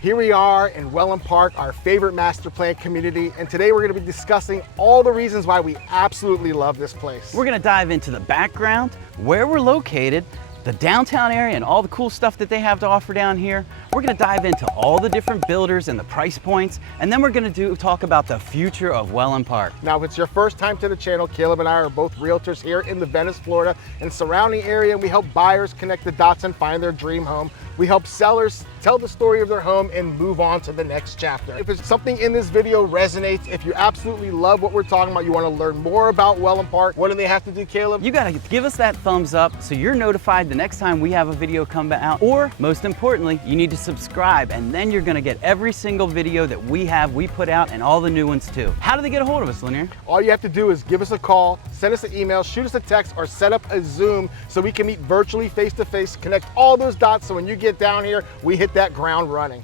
Here we are in Wellen Park, our favorite master plan community, and today we're going to be discussing all the reasons why we absolutely love this place. We're going to dive into the background, where we're located, the downtown area and all the cool stuff that they have to offer down here. We're going to dive into all the different builders and the price points, and then we're going to talk about the future of Wellen Park. Now, if it's your first time to the channel, Caleb and I are both realtors here in the Venice, Florida and surrounding area, and we help buyers connect the dots and find their dream home. We help sellers tell the story of their home and move on to the next chapter. If it's something in this video resonates, if you absolutely love what we're talking about, you want to learn more about Wellen Park, what do they have to do, Caleb? You got to give us that thumbs up so you're notified the next time we have a video come out, or most importantly, you need to subscribe, and then you're going to get every single video that we put out, and all the new ones too. How do they get a hold of us, Lanir? All you have to do is give us a call, send us an email, shoot us a text, or set up a Zoom so we can meet virtually face-to-face, connect all those dots so when you get down here, we hit that ground running.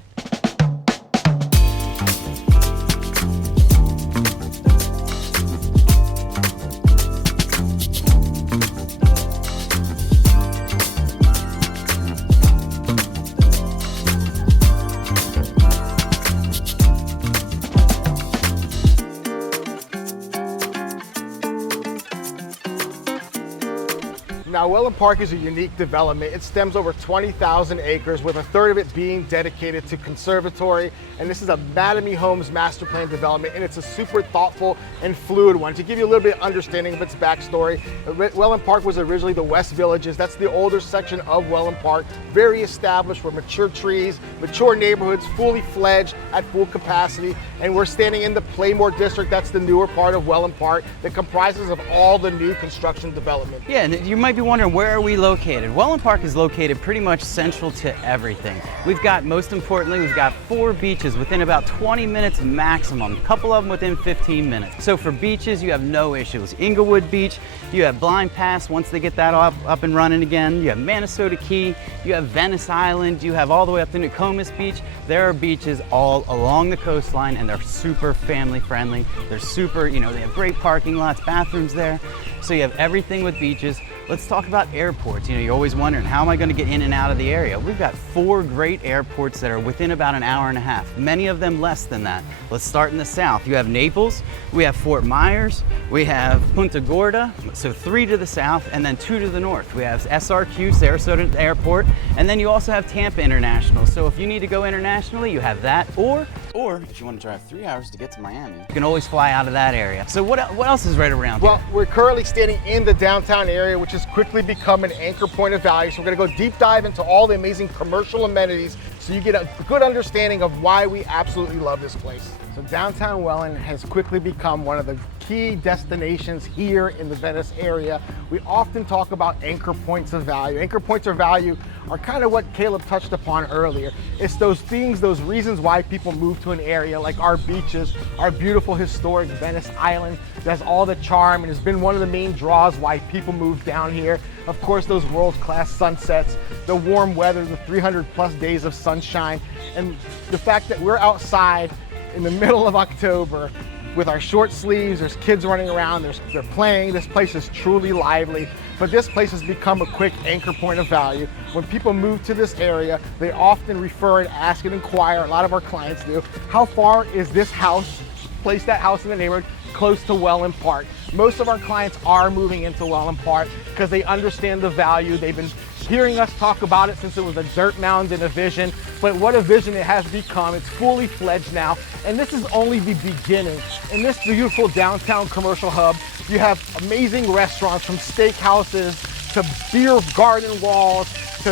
Now, Wellen Park is a unique development. It stems over 20,000 acres, with a third of it being dedicated to conservatory. And this is a Mattamy Homes master plan development, and it's a super thoughtful and fluid one. To give you a little bit of understanding of its backstory, Wellen Park was originally the West Villages. That's the older section of Wellen Park, very established with mature trees, mature neighborhoods, fully fledged at full capacity. And we're standing in the Playmore District. That's the newer part of Wellen Park that comprises of all the new construction development. Yeah, and you might be wondering, where are we located? Wellen Park is located pretty much central to everything. We've got, most importantly, we've got 4 beaches within about 20 minutes maximum, a couple of them within 15 minutes. So for beaches, you have no issues. Inglewood Beach, you have Blind Pass once they get that up and running again. You have Minnesota Key, you have Venice Island, you have all the way up to Nokomis Beach. There are beaches all along the coastline, and they're super family friendly. They're super, they have great parking lots, bathrooms there. So you have everything with beaches. Let's talk about airports. You're always wondering, how am I going to get in and out of the area? We've got 4 great airports that are within about an hour and a half, many of them less than that. Let's start in the south. You have Naples, we have Fort Myers, we have Punta Gorda, so 3 to the south, and then 2 to the north. We have SRQ, Sarasota Airport, and then you also have Tampa International. So if you need to go internationally, you have that, or if you want to drive 3 hours to get to Miami, you can always fly out of that area. So what else is right around here? Well, we're currently standing in the downtown area, which has quickly become an anchor point of value. So we're going to go deep dive into all the amazing commercial amenities so you get a good understanding of why we absolutely love this place. So downtown Wellen has quickly become one of the key destinations here in the Venice area. We often talk about anchor points of value. Anchor points of value are kind of what Caleb touched upon earlier. It's those things, those reasons why people move to an area, like our beaches, our beautiful historic Venice Island that has all the charm and has been one of the main draws why people move down here. Of course, those world-class sunsets, the warm weather, the 300+ days of sunshine, and the fact that we're outside in the middle of October with our short sleeves. There's kids running around, they're playing. This place is truly lively, but this place has become a quick anchor point of value. When people move to this area, they often refer and ask and inquire, a lot of our clients do, how far is this house, place that house in the neighborhood, close to Wellen Park? Most of our clients are moving into Wellen Park because they understand the value. They've been hearing us talk about it since it was a dirt mound and a vision, but what a vision it has become. It's fully fledged now, and this is only the beginning. In this beautiful downtown commercial hub, you have amazing restaurants, from steakhouses to beer garden walls to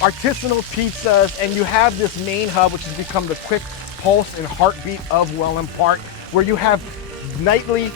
artisanal pizzas, and you have this main hub, which has become the quick pulse and heartbeat of Wellen Park, where you have nightly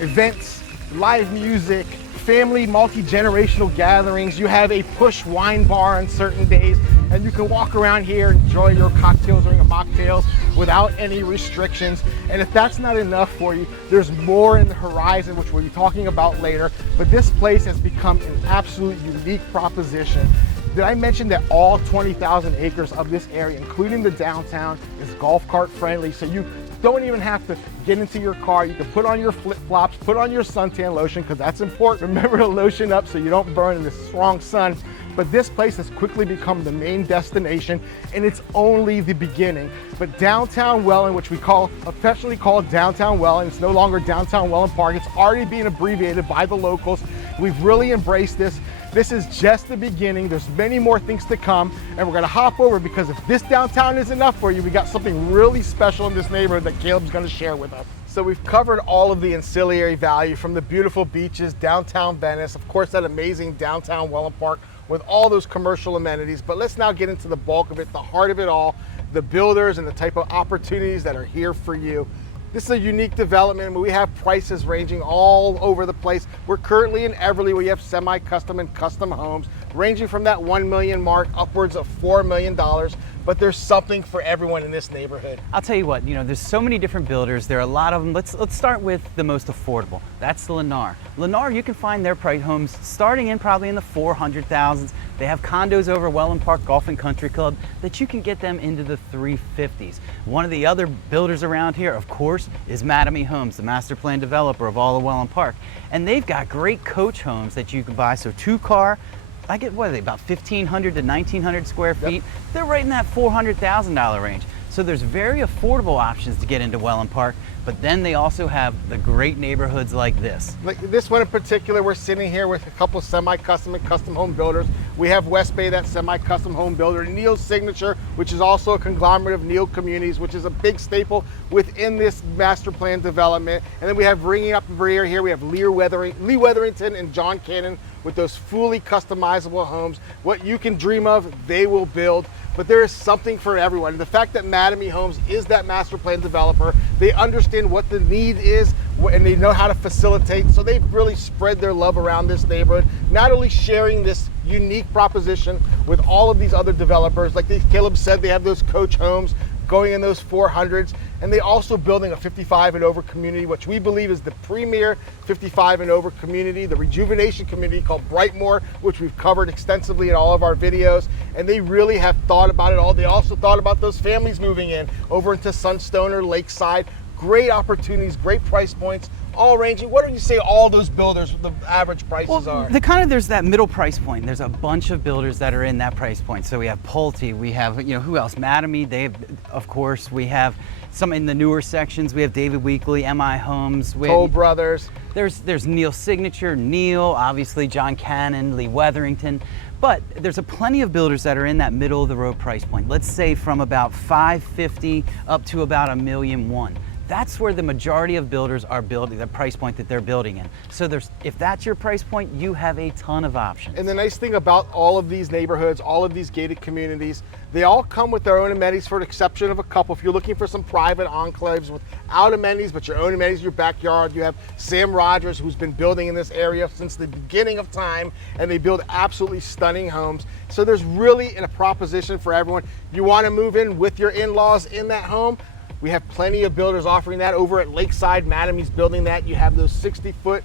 events, live music, family multi-generational gatherings. You have a push wine bar on certain days, and you can walk around here and enjoy your cocktails or your mocktails without any restrictions. And if that's not enough for you, there's more in the horizon, which we'll be talking about later. But this place has become an absolute unique proposition. Did I mention that all 20,000 acres of this area, including the downtown, is golf cart friendly? So you don't even have to get into your car. You can put on your flip-flops, put on your suntan lotion, because that's important. Remember to lotion up so you don't burn in the strong sun. but this place has quickly become the main destination, and it's only the beginning. But downtown Wellen, which we affectionately call downtown Wellen, it's no longer downtown Wellen Park. It's already being abbreviated by the locals. We've really embraced this. This is just the beginning. There's many more things to come, and we're gonna hop over, because if this downtown is enough for you, we got something really special in this neighborhood that Caleb's gonna share with us. So we've covered all of the ancillary value, from the beautiful beaches, downtown Venice, of course that amazing downtown Wellen Park with all those commercial amenities. But let's now get into the bulk of it, the heart of it all, the builders and the type of opportunities that are here for you. This is a unique development. We have prices ranging all over the place. We're currently in Everly, where you have semi-custom and custom homes, ranging from that $1 million mark upwards of $4 million. But there's something for everyone in this neighborhood. I'll tell you what, there's so many different builders. There are a lot of them. Let's start with the most affordable. That's Lanir. Lanir, you can find their price homes starting in probably in the 400,000s. They have condos over Wellen Park Golf and Country Club that you can get them into the 350s. One of the other builders around here, of course, is Mattamy Homes, the master plan developer of all of Wellen Park. And they've got great coach homes that you can buy. So 2-car, I get, what are they, about 1,500 to 1,900 square feet. Yep. They're right in that $400,000 range. So there's very affordable options to get into Wellen Park, but then they also have the great neighborhoods like this. Like this one in particular, we're sitting here with a couple semi-custom and custom home builders. We have West Bay, that semi-custom home builder, Neil's Signature, which is also a conglomerate of Neil Communities, which is a big staple within this master plan development. And then we have ringing up the rear here, we have Lee Wetherington and John Cannon with those fully customizable homes. What you can dream of, they will build. But there is something for everyone. The fact that Mattamy Homes is that master plan developer, they understand what the need is and they know how to facilitate. So they've really spread their love around this neighborhood, not only sharing this unique proposition with all of these other developers. Like Caleb said, they have those coach homes going in those 400s, and they also building a 55 and over community, which we believe is the premier 55 and over community, the rejuvenation community called Brightmoor, which we've covered extensively in all of our videos. And they really have thought about it all. They also thought about those families moving in over into Sunstone or Lakeside. Great opportunities, great price points, all ranging. What do you say all those builders, the average prices are? There's that middle price point. There's a bunch of builders that are in that price point. So we have Pulte, we have, who else? Mattamy, of course, we have some in the newer sections. We have David Weekley, MI Homes. Toll Brothers. There's Neil Signature, Neil, obviously John Cannon, Lee Wetherington. But there's plenty of builders that are in that middle of the road price point. Let's say from about $550 up to about $1.1 million. That's where the majority of builders are building, the price point that they're building in. So if that's your price point, you have a ton of options. And the nice thing about all of these neighborhoods, all of these gated communities, they all come with their own amenities, for the exception of a couple. If you're looking for some private enclaves without amenities, but your own amenities in your backyard, you have Sam Rogers, who's been building in this area since the beginning of time, and they build absolutely stunning homes. So there's really a proposition for everyone. You want to move in with your in-laws in that home? We have plenty of builders offering that. Over at Lakeside, Mattamy's building that. You have those 60-foot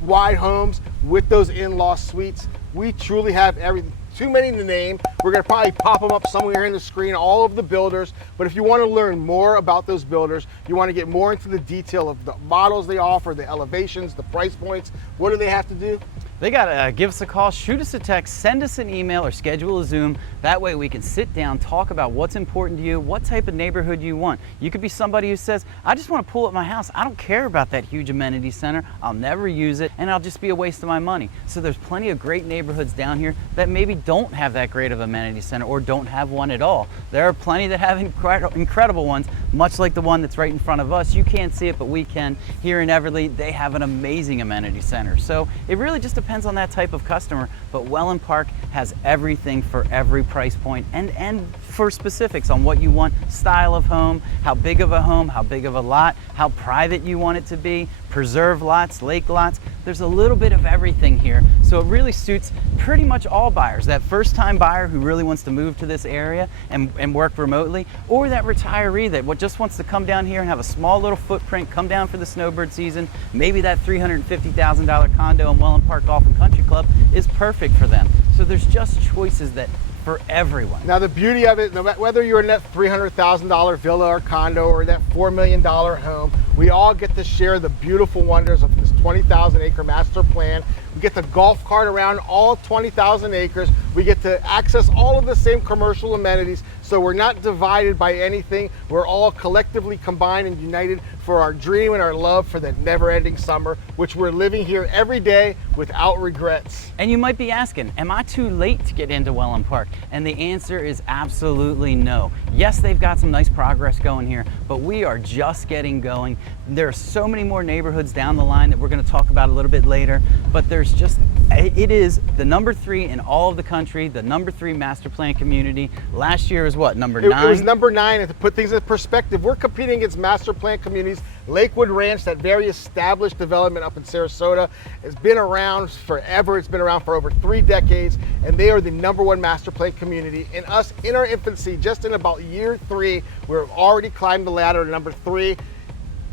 wide homes with those in-law suites. We truly have everything. Too many to name. We're going to probably pop them up somewhere in the screen, all of the builders. But if you want to learn more about those builders, you want to get more into the detail of the models they offer, the elevations, the price points, what do they have to do? They gotta give us a call, shoot us a text, send us an email, or schedule a Zoom. That way we can sit down, talk about what's important to you, what type of neighborhood you want. You could be somebody who says, I just want to pull up my house. I don't care about that huge amenity center. I'll never use it, and I'll just be a waste of my money. So there's plenty of great neighborhoods down here that maybe don't have that great of amenity center or don't have one at all. There are plenty that have incredible ones, much like the one that's right in front of us. You can't see it, but we can. Here in Everly, they have an amazing amenity center. So it really just depends on that type of customer, but Wellen Park has everything for every price point and for specifics on what you want, style of home, how big of a home, how big of a lot, how private you want it to be, preserve lots, lake lots. There's a little bit of everything here. So it really suits pretty much all buyers. That first time buyer who really wants to move to this area and work remotely, or that retiree that just wants to come down here and have a small little footprint, come down for the snowbird season. Maybe that $350,000 condo in Wellen Park Golf and Country Club is perfect for them. So there's just choices that for everyone. Now the beauty of it, no matter whether you're in that $300,000 villa or condo or that $4 million home, We all get to share the beautiful wonders of this 20,000 acre master plan. We get to golf cart around all 20,000 acres. We get to access all of the same commercial amenities, so we're not divided by anything. We're all collectively combined and united for our dream and our love for the never-ending summer, which we're living here every day without regrets. And you might be asking, am I too late to get into Wellen Park? And the answer is absolutely no. Yes, they've got some nice progress going here, but we are just getting going. There are so many more neighborhoods down the line that we're going to talk about a little bit later, but it is the number 3 in all of the country, the number 3 master plan community. Last year was what, number 9? It was number 9, and to put things in perspective, we're competing against master plan communities. Lakewood Ranch, that very established development up in Sarasota, has been around forever. It's been around for over 3 decades, and they are the number 1 master plan community. And us, in our infancy, just in about year 3, we've already climbed the ladder to number 3.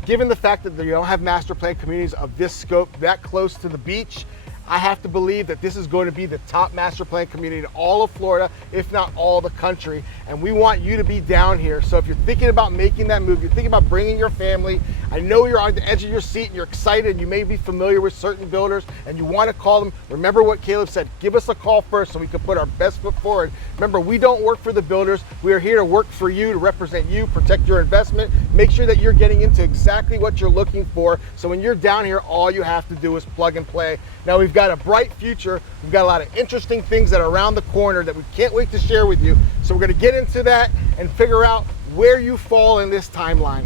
Given the fact that you don't have master plan communities of this scope that close to the beach, I have to believe that this is going to be the top master plan community in all of Florida, if not all the country. And we want you to be down here. So if you're thinking about making that move, you're thinking about bringing your family, I know you're on the edge of your seat and you're excited and you may be familiar with certain builders and you want to call them. Remember what Caleb said, give us a call first so we can put our best foot forward. Remember, we don't work for the builders. We are here to work for you, to represent you, protect your investment, make sure that you're getting into exactly what you're looking for. So when you're down here, all you have to do is plug and play. Now we've got a bright future. We've got a lot of interesting things that are around the corner that we can't wait to share with you. So we're going to get into that and figure out where you fall in this timeline.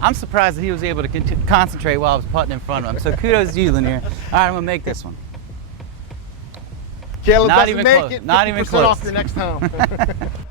I'm surprised that he was able to concentrate while I was putting in front of him. So kudos to you, Lanir. All right, I'm going to make this one. Caleb Not doesn't even make close. it, Not even 50% close. off your next home.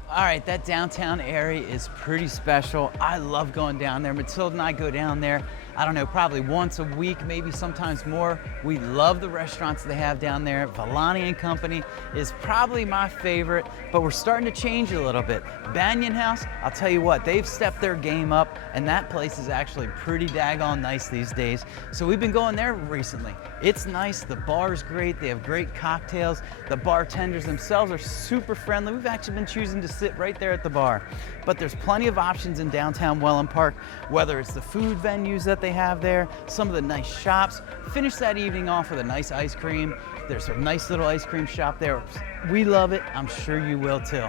All right, that downtown area is pretty special. I love going down there. Matilda and I go down there, I don't know, probably once a week, maybe sometimes more. We love the restaurants they have down there. Vellani and Company is probably my favorite, but we're starting to change a little bit. Banyan House, I'll tell you what, they've stepped their game up, and that place is actually pretty daggone nice these days. So we've been going there recently. It's nice, the bar's great, they have great cocktails. The bartenders themselves are super friendly. We've actually been choosing to sit right there at the bar. But there's plenty of options in downtown Wellen Park, whether it's the food venues that they have there, some of the nice shops. Finish that evening off with a nice ice cream. There's a nice little ice cream shop there. We love it. I'm sure you will too.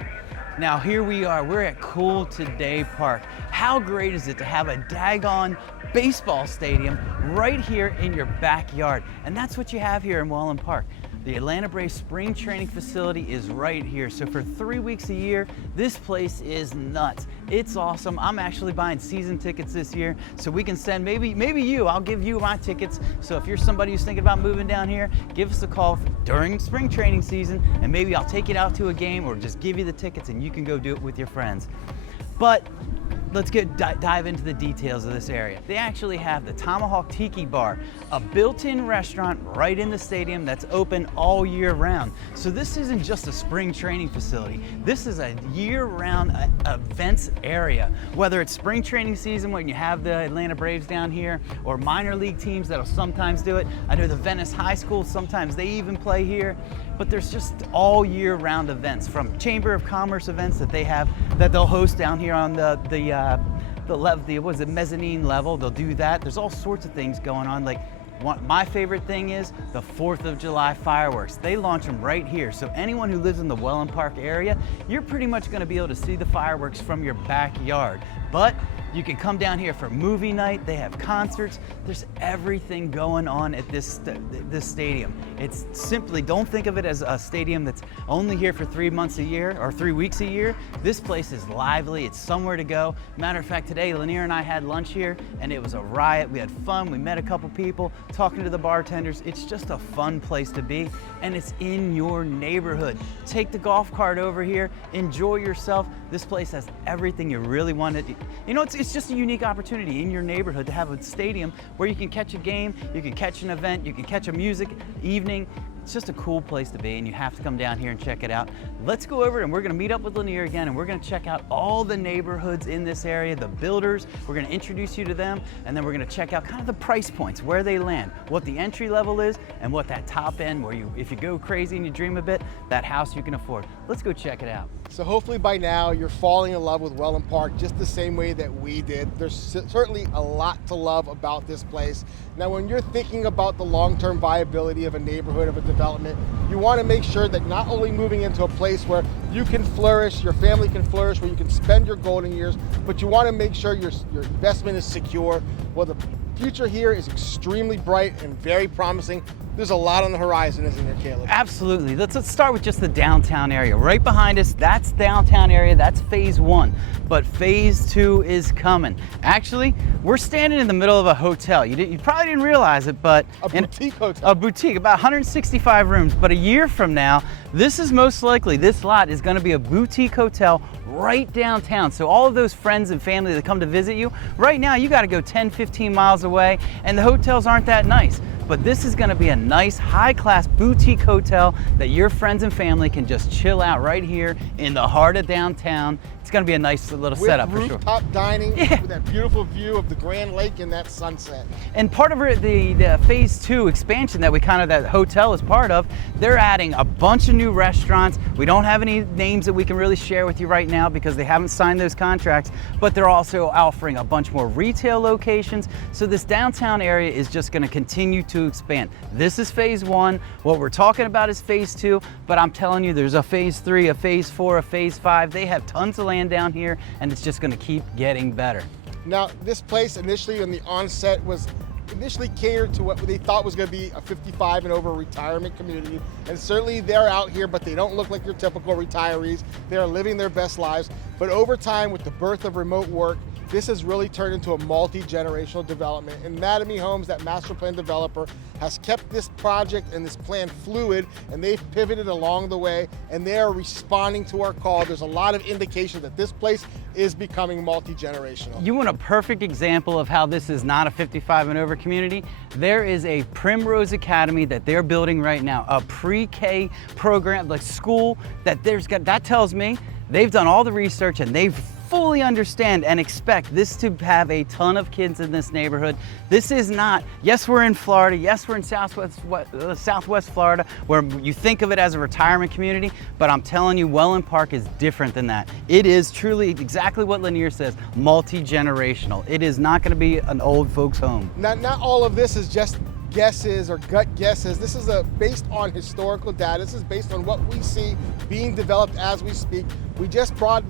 Now here we are, we're at CoolToday Park. How great is it to have a daggone baseball stadium right here in your backyard? And that's what you have here in Wellen Park. The Atlanta Braves spring training facility is right here. So for 3 weeks a year, this place is nuts. It's awesome. I'm actually buying season tickets this year so we can send maybe you, I'll give you my tickets. So if you're somebody who's thinking about moving down here, give us a call during spring training season and maybe I'll take it out to a game or just give you the tickets and you can go do it with your friends. But let's dive into the details of this area. They actually have the Tomahawk Tiki Bar, a built-in restaurant right in the stadium that's open all year round. So this isn't just a spring training facility. This is a year-round events area. Whether it's spring training season when you have the Atlanta Braves down here or minor league teams that'll sometimes do it. I know the Venice High School, sometimes they even play here. But there's just all year round events, from Chamber of Commerce events that they have, that they'll host down here on the mezzanine level. They'll do that. There's all sorts of things going on. Like my favorite thing is the 4th of July fireworks. They launch them right here. So anyone who lives in the Wellen Park area, you're pretty much going to be able to see the fireworks from your backyard. But you can come down here for movie night. They have concerts. There's everything going on at this stadium. It's simply, don't think of it as a stadium that's only here for 3 months a year or 3 weeks a year. This place is lively. It's somewhere to go. Matter of fact, today Lanir and I had lunch here and it was a riot. We had fun. We met a couple people, talking to the bartenders. It's just a fun place to be, and it's in your neighborhood. Take the golf cart over here. Enjoy yourself. This place has everything you really wanted. You know, it's just a unique opportunity in your neighborhood to have a stadium where you can catch a game, you can catch an event, you can catch a music evening. It's just a cool place to be, and you have to come down here and check it out. Let's go over and we're gonna meet up with Lanir again, and we're gonna check out all the neighborhoods in this area, the builders. We're gonna introduce you to them, and then we're gonna check out kind of the price points, where they land, what the entry level is, and what that top end, where if you go crazy and you dream a bit, that house you can afford. Let's go check it out. So hopefully by now you're falling in love with Wellen Park just the same way that we did. There's certainly a lot to love about this place. Now when you're thinking about the long-term viability of a neighborhood, of a development, you want to make sure that not only moving into a place where you can flourish, your family can flourish, where you can spend your golden years, but you want to make sure your investment is secure. Well, the future here is extremely bright and very promising. There's a lot on the horizon, isn't there, Caleb? Absolutely. Let's start with just the downtown area. Right behind us, that's downtown area, that's phase 1. But phase 2 is coming. Actually, we're standing in the middle of a hotel. You probably didn't realize it, but a boutique hotel. A boutique, about 165 rooms. But a year from now, this lot is gonna be a boutique hotel right downtown. So all of those friends and family that come to visit you, right now you gotta go 10, 15 miles away, and the hotels aren't that nice. But this is gonna be a nice, high-class boutique hotel that your friends and family can just chill out right here in the heart of downtown. It's gonna be a nice little setup for sure. With rooftop dining, with that beautiful view of the Grand Lake and that sunset. And part of the phase 2 expansion that hotel is part of, they're adding a bunch of new restaurants. We don't have any names that we can really share with you right now because they haven't signed those contracts, but they're also offering a bunch more retail locations. So this downtown area is just gonna continue to expand. This is phase 1. What we're talking about is phase 2, but I'm telling you, there's a phase 3, a phase 4, a phase 5. They have tons of land down here, and it's just gonna keep getting better. Now, this place initially on the onset was initially catered to what they thought was going to be a 55 and over retirement community, and certainly they're out here, but they don't look like your typical retirees. They're living their best lives, but over time, with the birth of remote work, this has really turned into a multi-generational development. And Mattamy Homes, that master plan developer, has kept this project and this plan fluid, and they've pivoted along the way, and they are responding to our call. There's a lot of indication that this place is becoming multi-generational. You want a perfect example of how this is not a 55 and over community? There is a Primrose Academy that they're building right now, a pre-K program, like school, that tells me they've done all the research and they've fully understand and expect this to have a ton of kids in this neighborhood. This is not, yes, we're in Florida, yes, we're in Southwest Florida, where you think of it as a retirement community, but I'm telling you, Wellen Park is different than that. It is truly exactly what Lanir says, multi-generational. It is not gonna be an old folks' home. Not all of this is just guesses or gut guesses. This is based on historical data. This is based on what we see being developed as we speak. We just brought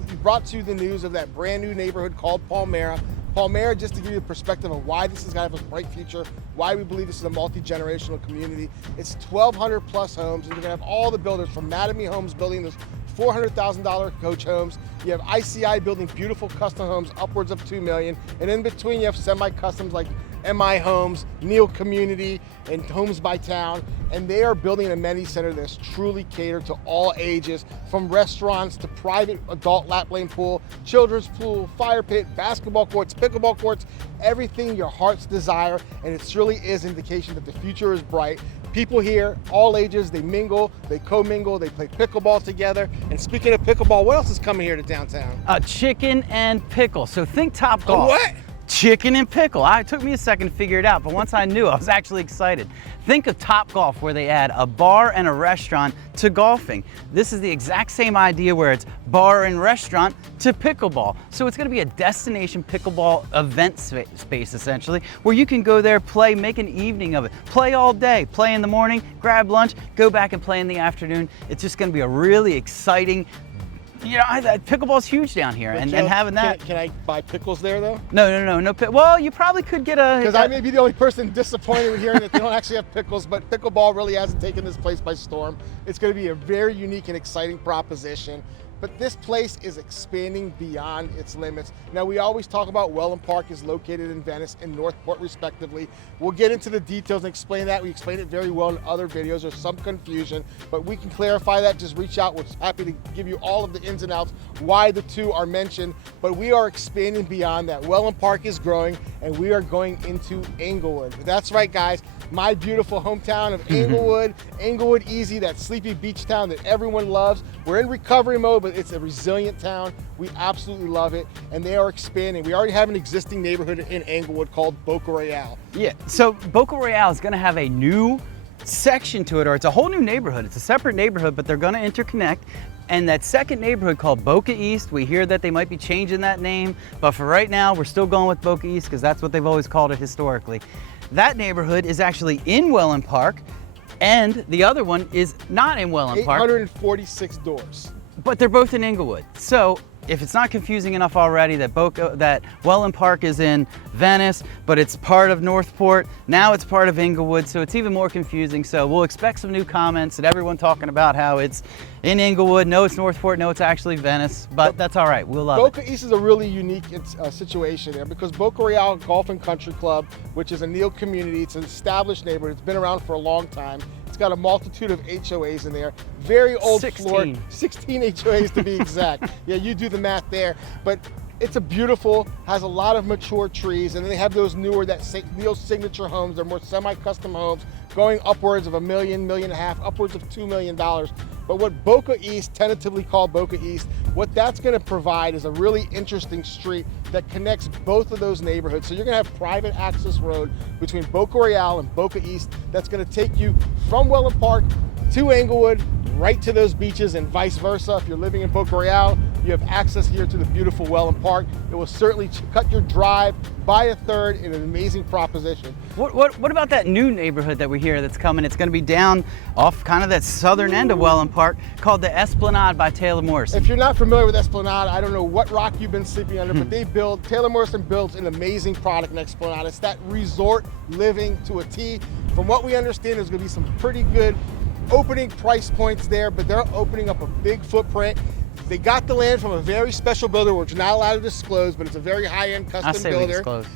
to you the news of that brand new neighborhood called Palmera. Palmera, just to give you a perspective of why this is going to have a bright future, why we believe this is a multi-generational community. It's 1,200 plus homes, and you're going to have all the builders from Mattamy Homes building those $400,000 coach homes. You have ICI building beautiful custom homes upwards of $2 million. And in between, you have semi-customs like MI Homes, Neal Community, and Homes by Town. And they are building an amenity center that's truly catered to all ages, from restaurants to private adult lap lane pool, children's pool, fire pit, basketball courts, pickleball courts, everything your heart's desire. And it truly is an indication that the future is bright. People here, all ages, they mingle, they co-mingle, they play pickleball together. And speaking of pickleball, what else is coming here to downtown? Chicken and pickle. So think Topgolf. What? Chicken and pickle. It took me a second to figure it out, but once I knew, I was actually excited. Think of Topgolf, where they add a bar and a restaurant to golfing. This is the exact same idea, where it's bar and restaurant to pickleball. So it's gonna be a destination pickleball event space, essentially, where you can go there, play, make an evening of it. Play all day, play in the morning, grab lunch, go back and play in the afternoon. It's just gonna be a really exciting, pickleball's huge down here, and having that. Can I buy pickles there though? No. Well, you probably could get a. Because I may be the only person disappointed with hearing that they don't actually have pickles, but pickleball really hasn't taken this place by storm. It's going to be a very unique and exciting proposition. but this place is expanding beyond its limits. Now, we always talk about Wellen Park is located in Venice and Northport respectively. We'll get into the details and explain that. We explain it very well in other videos. There's some confusion, but we can clarify that. Just reach out. We're happy to give you all of the ins and outs, why the two are mentioned, but we are expanding beyond that. Wellen Park is growing, and we are going into Englewood. That's right, guys. My beautiful hometown of Englewood, Englewood Easy, that sleepy beach town that everyone loves. We're in recovery mode, but it's a resilient town. We absolutely love it, and they are expanding. We already have an existing neighborhood in Englewood called Boca Royale. Yeah, so Boca Royale is gonna have a new section to it, or it's a whole new neighborhood. It's a separate neighborhood, but they're gonna interconnect. And that second neighborhood called Boca East, we hear that they might be changing that name, but for right now, we're still going with Boca East because that's what they've always called it historically. That neighborhood is actually in Wellen Park, and the other one is not in Wellen Park. 846 doors. But they're both in Englewood. So if it's not confusing enough already that Wellen Park is in Venice, but it's part of Northport, now it's part of Englewood, so it's even more confusing. So we'll expect some new comments and everyone talking about how it's in Englewood, no it's Northport, no it's actually Venice, but that's all right, we'll love it. Boca East is a really unique situation there because Boca Royale Golf and Country Club, which is a Neal community, it's an established neighborhood, it's been around for a long time. It's got a multitude of HOAs in there. Very old 16. floor, 16 HOAs to be exact. Yeah, you do the math there. But it's a beautiful, has a lot of mature trees, and then they have those newer, that Neal signature homes. They're more semi-custom homes, going upwards of $1 million, $1.5 million, upwards of $2 million. But what Boca East, tentatively called Boca East, what that's gonna provide is a really interesting street that connects both of those neighborhoods. So you're gonna have private access road between Boca Royale and Boca East that's gonna take you from Wellen Park to Englewood, right to those beaches, and vice versa. If you're living in Boca Royale, you have access here to the beautiful Wellen Park. It will certainly cut your drive by a third in an amazing proposition. What about that new neighborhood that we hear that's coming? It's going to be down off kind of that southern end of Wellen Park called the Esplanade by Taylor Morrison. If you're not familiar with Esplanade, I don't know what rock you've been sleeping under, but Taylor Morrison builds an amazing product in Esplanade. It's that resort living to a T. From what we understand, there's going to be some pretty good opening price points there, but they're opening up a big footprint. They got the land from a very special builder, which we're not allowed to disclose, but it's a very high-end custom builder. I say we disclose.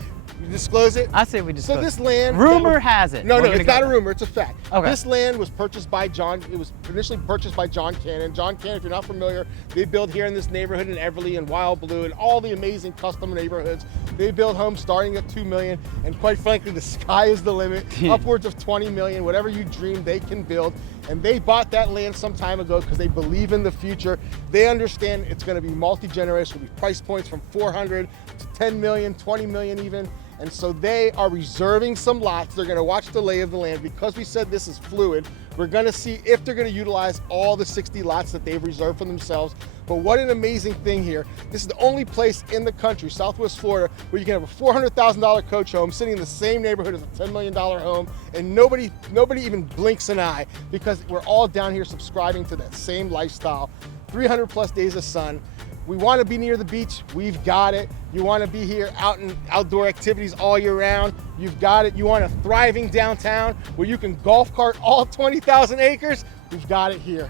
You disclose it? I say we disclose. So this land... Rumor has it. No, it's not a rumor, it's a fact. Okay. This land was purchased by it was initially purchased by John Cannon. John Cannon, if you're not familiar, they build here in this neighborhood in Everly and Wild Blue and all the amazing custom neighborhoods. They build homes starting at $2 million, and quite frankly, the sky is the limit. Upwards of $20 million, whatever you dream, they can build. And they bought that land some time ago because they believe in the future. They understand it's going to be multi-generational, be price points from 400 to 10 million, 20 million even. And so they are reserving some lots. They're going to watch the lay of the land. Because we said this is fluid, we're going to see if they're going to utilize all the 60 lots that they've reserved for themselves. But what an amazing thing here. This is the only place in the country, Southwest Florida, where you can have a $400,000 coach home sitting in the same neighborhood as a $10 million home, and nobody even blinks an eye because we're all down here subscribing to that same lifestyle. 300 plus days of sun. We want to be near the beach, we've got it. You want to be here out in outdoor activities all year round, you've got it. You want a thriving downtown where you can golf cart all 20,000 acres, we've got it here.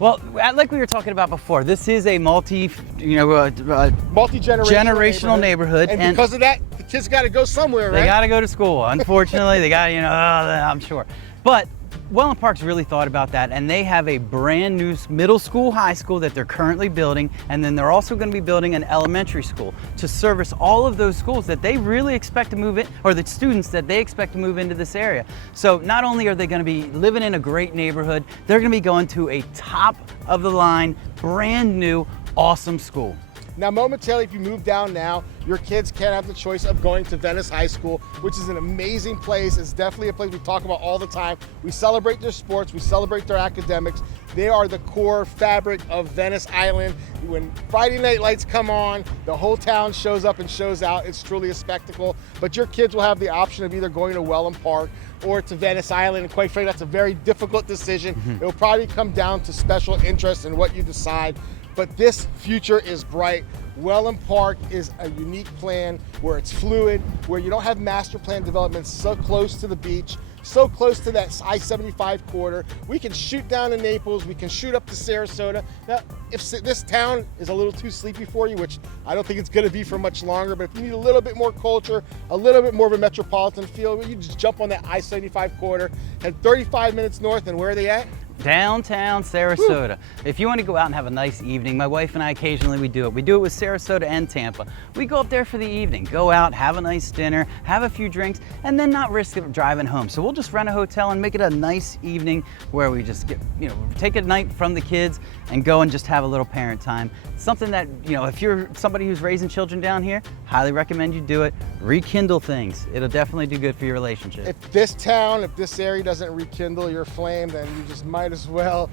Well, like we were talking about before, this is a multi-generational neighborhood. And because of that, the kids got to go somewhere, right? They got to go to school. Unfortunately, they got, I'm sure. But Wellen Park's really thought about that, and they have a brand new middle school, high school that they're currently building, and then they're also going to be building an elementary school to service all of those schools that they really expect to move in, or the students that they expect to move into this area. So not only are they going to be living in a great neighborhood, they're going to be going to a top of the line, brand new, awesome school. Now, momentarily, if you move down now, your kids can have the choice of going to Venice High School, which is an amazing place. It's definitely a place we talk about all the time. We celebrate their sports, we celebrate their academics. They are the core fabric of Venice Island. When Friday night lights come on, the whole town shows up and shows out. It's truly a spectacle. But your kids will have the option of either going to Wellen Park or to Venice Island, and quite frankly, that's a very difficult decision. It'll probably come down to special interest and what you decide. But this future is bright. Wellen Park is a unique plan where it's fluid, where you don't have master plan development so close to the beach. so close to that I-75 corridor. We can shoot down to Naples, we can shoot up to Sarasota. Now, if this town is a little too sleepy for you, which I don't think it's gonna be for much longer, but if you need a little bit more culture, a little bit more of a metropolitan feel, you just jump on that I-75 corridor, head 35 minutes north, and where are they at? Downtown Sarasota. Woo. If you want to go out and have a nice evening, my wife and I occasionally we do it. We do it with Sarasota and Tampa. We go up there for the evening, go out, have a nice dinner, have a few drinks, and then not risk driving home. So we'll just rent a hotel and make it a nice evening where we just get, take a night from the kids and go and just have a little parent time. Something that, if you're somebody who's raising children down here, highly recommend you do it. Rekindle things. It'll definitely do good for your relationship. If this area doesn't rekindle your flame, then you just might as well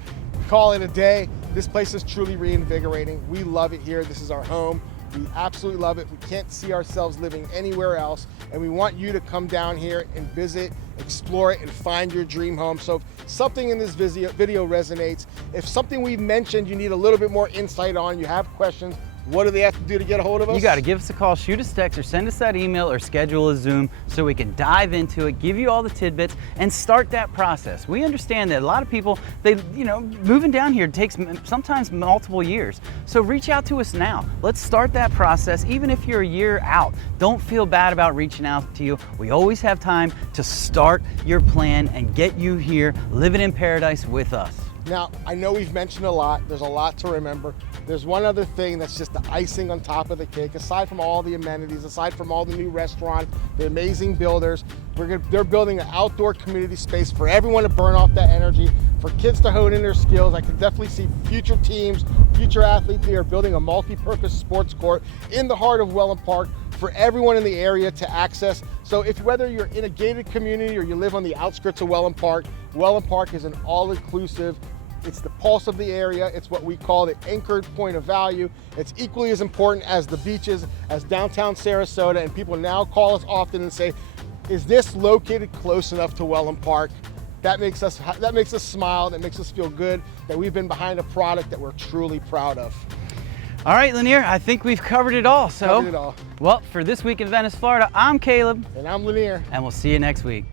call it a day. This place is truly reinvigorating. We love it here. This is our home. We absolutely love it. We can't see ourselves living anywhere else, and we want you to come down here and visit, explore it, and find your dream home. So if something in this video resonates, if something we mentioned you need a little bit more insight on, you have questions, what do they have to do to get a hold of us? You got to give us a call, shoot us a text, or send us that email, or schedule a Zoom so we can dive into it, give you all the tidbits, and start that process. We understand that a lot of people, moving down here takes sometimes multiple years. So reach out to us now. Let's start that process, even if you're a year out. Don't feel bad about reaching out to you. We always have time to start your plan and get you here living in paradise with us. Now, I know we've mentioned a lot. There's a lot to remember. There's one other thing that's just the icing on top of the cake. Aside from all the amenities, aside from all the new restaurant, the amazing builders, they're building an outdoor community space for everyone to burn off that energy, for kids to hone in their skills. I can definitely see future teams, future athletes here building a multi-purpose sports court in the heart of Wellen Park for everyone in the area to access. So whether you're in a gated community or you live on the outskirts of Wellen Park is an all-inclusive. It's the pulse of the area. It's what we call the anchored point of value. It's equally as important as the beaches, as downtown Sarasota, and people now call us often and say, is this located close enough to Wellen Park? That makes us smile, that makes us feel good, that we've been behind a product that we're truly proud of. All right, Lanir, I think we've covered it all. Well, for This Week in Venice, Florida, I'm Caleb. And I'm Lanir. And we'll see you next week.